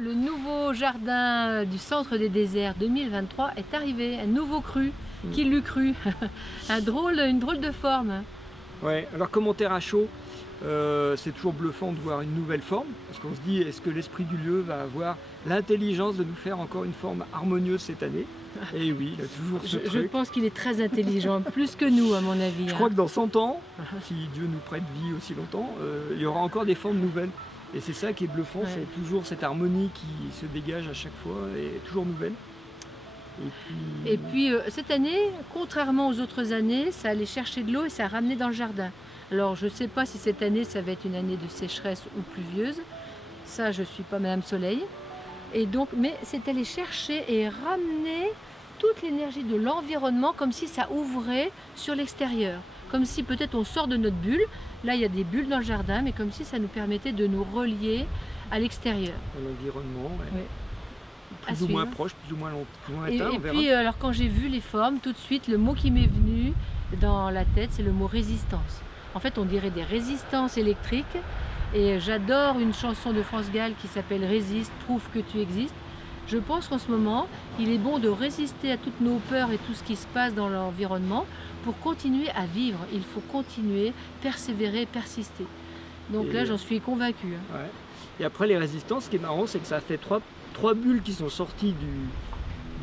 Le nouveau jardin du Centre des Déserts 2023 est arrivé, un nouveau cru. Qui l'eût cru? Une drôle de forme. Ouais, alors comme en terre à chaud, c'est toujours bluffant de voir une nouvelle forme, parce qu'on se dit, est-ce que l'esprit du lieu va avoir l'intelligence de nous faire encore une forme harmonieuse cette année? Et oui, il a toujours ce truc. Je pense qu'il est très intelligent, plus que nous à mon avis. Je crois que dans 100 ans, si Dieu nous prête vie aussi longtemps, il y aura encore des formes nouvelles. Et c'est ça qui est bluffant, ouais. C'est toujours cette harmonie qui se dégage à chaque fois et toujours nouvelle. Et puis cette année, contrairement aux autres années, ça allait chercher de l'eau et ça ramenait dans le jardin. Alors je ne sais pas si cette année ça va être une année de sécheresse ou pluvieuse. Ça, je ne suis pas Madame Soleil. Et donc, mais c'est aller chercher et ramener toute l'énergie de l'environnement comme si ça ouvrait sur l'extérieur. Comme si peut-être on sort de notre bulle. Là, il y a des bulles dans le jardin, mais comme si ça nous permettait de nous relier à l'extérieur. À l'environnement, ouais. Ouais. Plus ou moins proche, plus ou moins lointain, on verra. Puis, alors quand j'ai vu les formes, tout de suite, le mot qui m'est venu dans la tête, c'est le mot résistance. En fait, on dirait des résistances électriques. Et j'adore une chanson de France Gall qui s'appelle « Résiste, prouve que tu existes ». Je pense qu'en ce moment, il est bon de résister à toutes nos peurs et tout ce qui se passe dans l'environnement pour continuer à vivre. Il faut continuer, persévérer, persister. Donc là, j'en suis convaincue. Ouais. Et après, les résistances, ce qui est marrant, c'est que ça a fait trois bulles qui sont sorties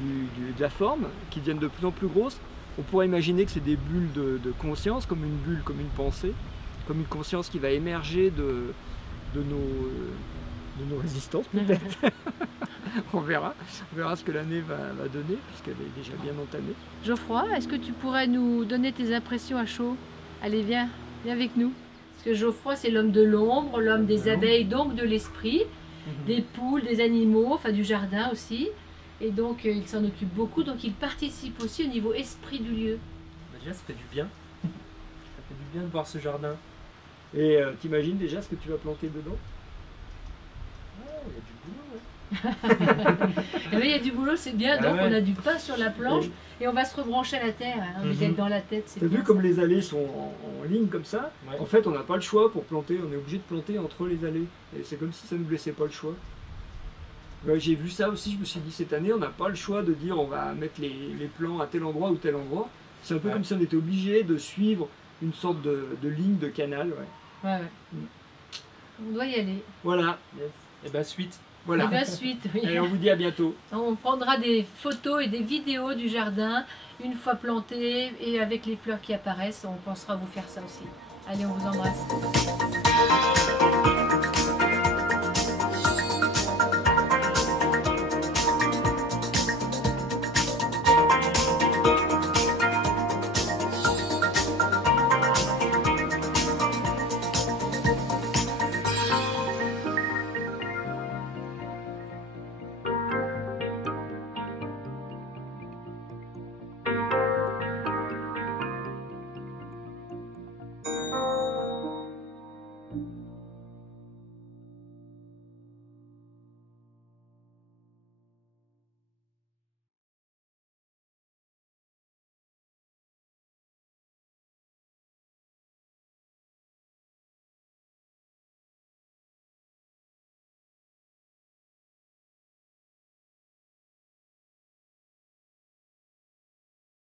de la forme, qui deviennent de plus en plus grosses. On pourrait imaginer que c'est des bulles de conscience, comme une bulle, comme une pensée, comme une conscience qui va émerger de nos résistances, peut-être. On verra ce que l'année va donner, puisqu'elle est déjà bien entamée. Geoffroy, est-ce que tu pourrais nous donner tes impressions à chaud? Allez, viens avec nous. Parce que Geoffroy, c'est l'homme de l'ombre, l'homme des abeilles, donc de l'esprit, des poules, des animaux, enfin du jardin aussi. Et donc, il s'en occupe beaucoup, donc il participe aussi au niveau esprit du lieu. Déjà, ça fait du bien. Ça fait du bien de voir ce jardin. Et t'imagines déjà ce que tu vas planter dedans? Il y a du boulot, ouais. Il y a du boulot, c'est bien, donc on a du pain sur la planche et on va se rebrancher à la terre, hein, d'être dans la tête. T'as vu comme les allées sont en ligne comme ça? Ouais. En fait, on n'a pas le choix pour planter, on est obligé de planter entre les allées. Et c'est comme si ça ne nous laissait pas le choix. Ouais, j'ai vu ça aussi, je me suis dit cette année, on n'a pas le choix de dire on va mettre les plants à tel endroit ou tel endroit. C'est un peu comme si on était obligé de suivre une sorte de ligne, de canal. Ouais. On doit y aller. Voilà. Yes. Et ben suite. Voilà. Et bien suite, oui. Et on vous dit à bientôt. On prendra des photos et des vidéos du jardin une fois planté et avec les fleurs qui apparaissent, on pensera vous faire ça aussi. Allez, on vous embrasse.